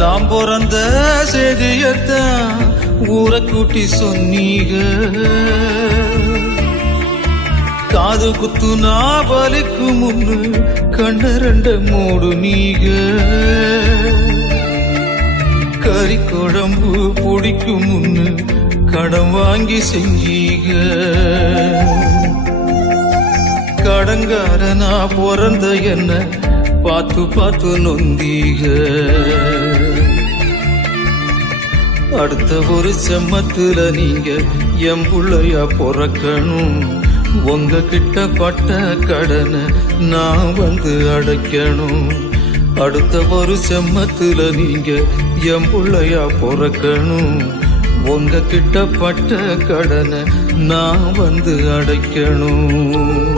நாம் பிறந்த செய்தியத்தான் ஊரை கூட்டி சொன்னீங்க. காது குத்துனா வலிக்கும் முன்னு கண்ணரண்ட மூடு நீங்க. கறி குழம்பு பிடிக்கும் முன்னு கடன் வாங்கி செஞ்சீங்க. கடங்காரனா பிறந்த என்ன பார்த்து பார்த்து நொந்தீங்க. அடுத்த ஒரு செம்மத்துல நீங்க என் புள்ளையா பிறக்கணும். உங்க கிட்ட பட்ட கடனை நான் வந்து அடைக்கணும். அடுத்த ஒரு செம்மத்துல நீங்க என் புள்ளையா பிறக்கணும். உங்க கிட்ட பட்ட கடனை நான் வந்து அடைக்கணும்.